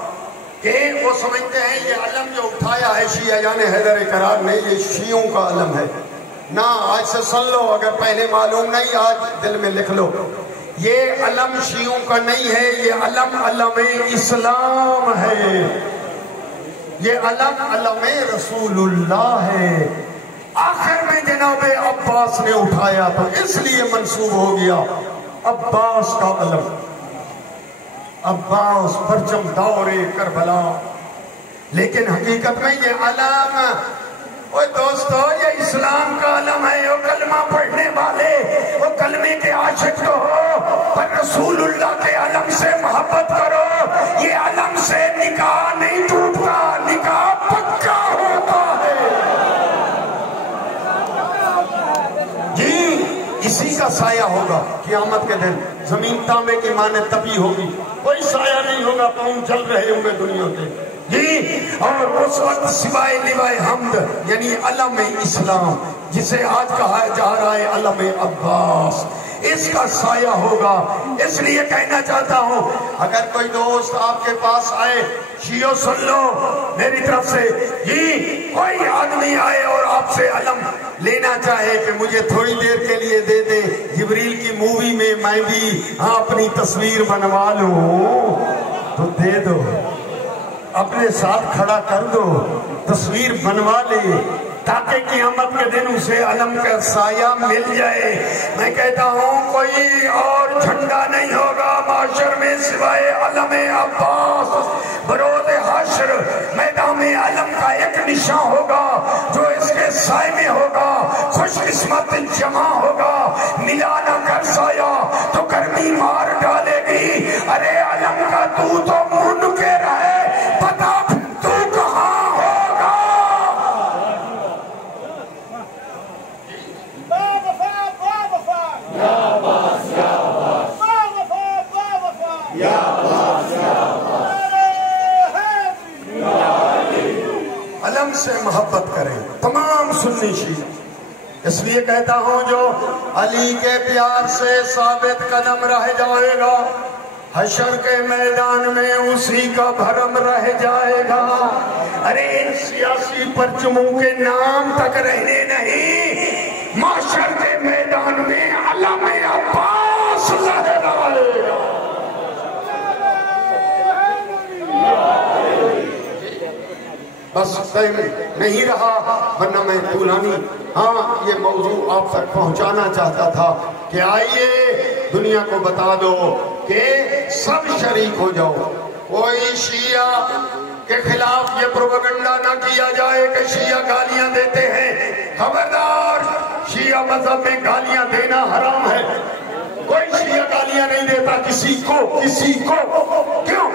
کہ وہ سمجھتے ہیں یہ علم جو اٹھایا ہے شیعہ یعنی حیدر کرار نے یہ شیعوں کا علم ہے. نہ آج سے سن لو اگر پہلے معلوم نہیں آج دل میں لکھ لو. یہ علم شیعوں کا نہیں ہے یہ علم علم اسلام ہے. یہ علم علم رسول اللہ ہے. آخر میں جناب عباس نے اٹھایا تو اس لیے منسوب ہو گیا عباس کا علم. عباس پرچم دور کربلا. لیکن حقیقت میں یہ علم وہ دوستو یہ اسلام کا علم ہے. وہ کلمہ پڑھنے والے وہ کلمے کے عاشق تو ہو پر رسول اللہ کے علم سے محبت کرو. یہ علم سے نکاح نہیں ٹوٹتا نکاح پکا ہوتا ہے. جی اسی کا سایہ ہوگا قیامت کے دن. زمین تانبے کی مانے تپی ہوگی کوئی سایہ نہیں ہوگا. پاؤں چل رہے ہوں گے دنیا کے جی. اور اس وقت سوائے لوائے حمد یعنی علم اسلام جسے آج کہا جا رہا ہے علم عباس اس کا سایہ ہوگا. اس لیے کہنا چاہتا ہوں اگر کوئی دوست آپ کے پاس آئے شیعو سن لو میری طرف سے جی کوئی آدمی آئے اور آپ سے علم لینا چاہے کہ مجھے تھوڑی دیر کے لیے دے دے جبریل کی مووی میں میں بھی اپنی تصویر بنوا لوں تو دے دو. اپنے ساتھ کھڑا کر دو تصویر بنوا لے. تاکہ قیامت کے دن اسے علم کا سایہ مل جائے. میں کہتا ہوں کوئی اور جھنڈا نہیں ہوگا معاشر میں سوائے علم عباس. بروز حشر میدان علم کا ایک نشان ہوگا جو اس کے سائے میں ہوگا. خوش قسمت جمع ہوگا ملا نہ کر سایہ تو گرمی مار ڈالے گی. ارے علم کا تو منکر ہے, پتا تو کہاں ہوگا. علم سے محبت کریں تمام سنی شیعہ. اس لیے کہتا ہوں جو علی کے پیار سے ثابت قدم رہ جائے گا حشر کے میدان میں اسی کا بھرم رہ جائے گا. ارے ان سیاسی پرچموں کے نام تک رہنے نہیں, معاشر کے میدان میں علم عباس لہرائے گا. بس ٹائم نہیں رہا ورنہ میں طولانی یہ موضوع آپ تک پہنچانا چاہتا تھا کہ آئیے دنیا کو بتا دو کہ سب شریک ہو جاؤ. کوئی شیعہ کے خلاف یہ پروپیگنڈا نہ کیا جائے کہ شیعہ گالیاں دیتے ہیں. خبردار, شیعہ مذہب میں گالیاں دینا حرام ہے. کوئی شیعہ گالیاں نہیں دیتا کسی کو. کیوں؟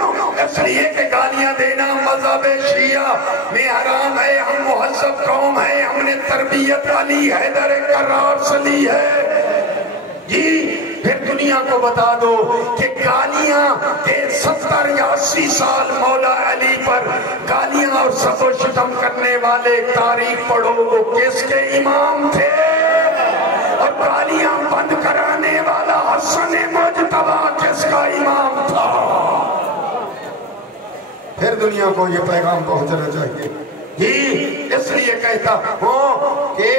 اس لیے کہ گالیاں دینا مذہب شیعہ میں حرام ہے. ہم مہذب قوم ہیں, ہم نے تربیت علی حیدر کرار سے لی ہے. جی پھر دنیا کو بتا دو کہ گالیاں کے 70 یا 80 سال مولا علی پر گالیاں اور سب و شتم کرنے والے تاریخ پڑھو وہ کس کے امام تھے, اور گالیاں بند کرانے والا حسن مجتبی کس کا امام تھا. پھر دنیا کو یہ پیغام پہنچنا چاہیے. جی اس لیے کہتا ہوں کہ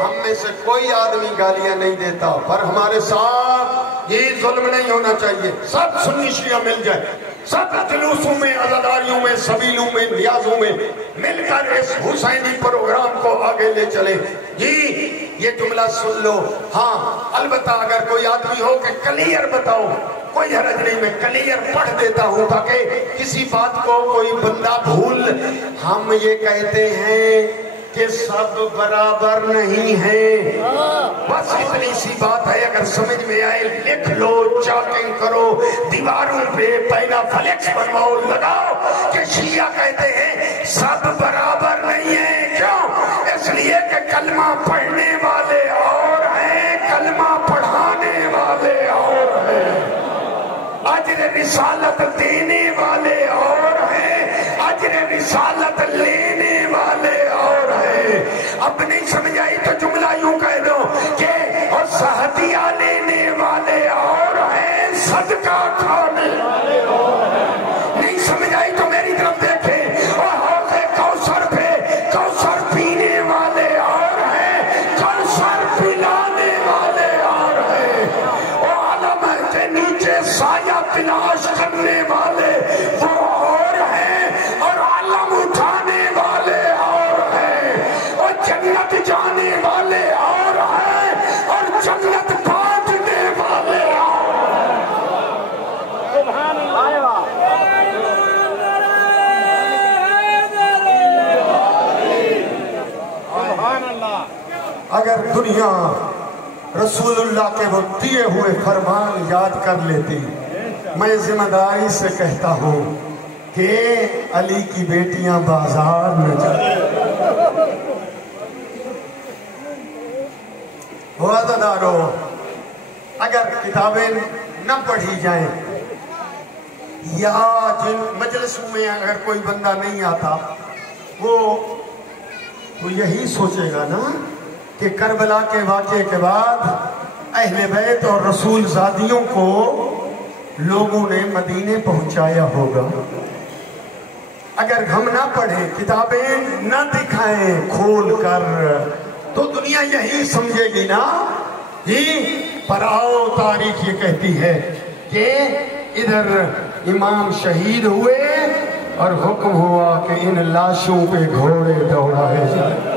ہم میں سے کوئی آدمی گالیاں نہیں دیتا, پر ہمارے ساتھ یہ ظلم نہیں ہونا چاہیے. سب سنی شیعہ مل جائے, سب جلوسوں میں, عزاداریوں میں, سبیلوں میں, نیازوں میں مل کر اس حسینی پروگرام کو آگے لے چلے. جی یہ جملہ سن لو. ہاں البتہ اگر کوئی آدمی ہو کہ کلیئر بتاؤ, کوئی حرج نہیں, میں کلیئر پڑھ دیتا ہوں تاکہ کسی بات کو کوئی بندہ بھول. ہم یہ کہتے ہیں کہ سب برابر نہیں ہیں, بس اتنی سی بات ہے. اگر سمجھ میں آئے لکھ لو, چاکنگ کرو, دیواروں پہ پہلا فلیکس بنواؤ, لگاؤ کہ شیعہ کہتے ہیں سب برابر نہیں ہیں. کیوں؟ اس لیے کہ کلمہ پڑھنے والے اور ہیں, کلمہ پڑھانے والے اور ہیں, اجر رسالت دینے والے اور ہیں, اجر رسالت لینے والے اور ہیں. اب نہیں سمجھ آئی تو جملہ یوں کہہ دو کہ اور صحتیہ لینے والے اور ہیں, صدقہ کھانے والے اور ہیں. نہیں سمجھ آئی تو میری طرف دیکھیں, اور حوض کوثر پہ کوثر پینے والے اور ہیں, کوثر پلانے والے اور ہیں, اور علم کے نیچے سایہ تلاش کرنے والے وہ اور ہیں, اور علم اٹھانے والے اور ہیں, اور جنت جانے والے اور ہیں, اور جنت بانٹنے والے اور ہیں. اگر دنیا رسول اللہ کے وہ دیے ہوئے فرمان یاد کر لیتی, میں ذمہ داری سے کہتا ہوں کہ علی کی بیٹیاں بازار میں جائیں. عزادارو, اگر کتابیں نہ پڑھی جائیں یا جن مجلسوں میں اگر کوئی بندہ نہیں آتا, وہ یہی سوچے گا نا کہ کربلا کے واقعے کے بعد اہل بیت اور رسول زادیوں کو لوگوں نے مدینے پہنچایا ہوگا. اگر ہم نہ پڑھیں, کتابیں نہ دکھائیں کھول کر, تو دنیا یہی سمجھے گی نا. پر آؤ تاریخ یہ کہتی ہے کہ ادھر امام شہید ہوئے اور حکم ہوا کہ ان لاشوں پہ گھوڑے دوڑائے جائیں.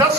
10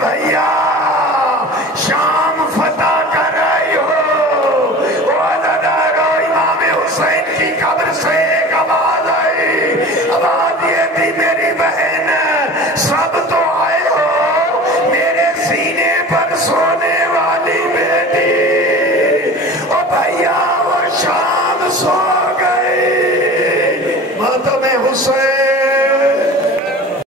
بھیا شام فتح کر رہی ہو، امام حسین کی قبر سے ایک آواز آئی، آواز یہ تھی میری بہن سب تو آئے ہو، میرے سینے پر سونے والی بیٹی، او بھیا وہ شام سو گئی، ماتم حسین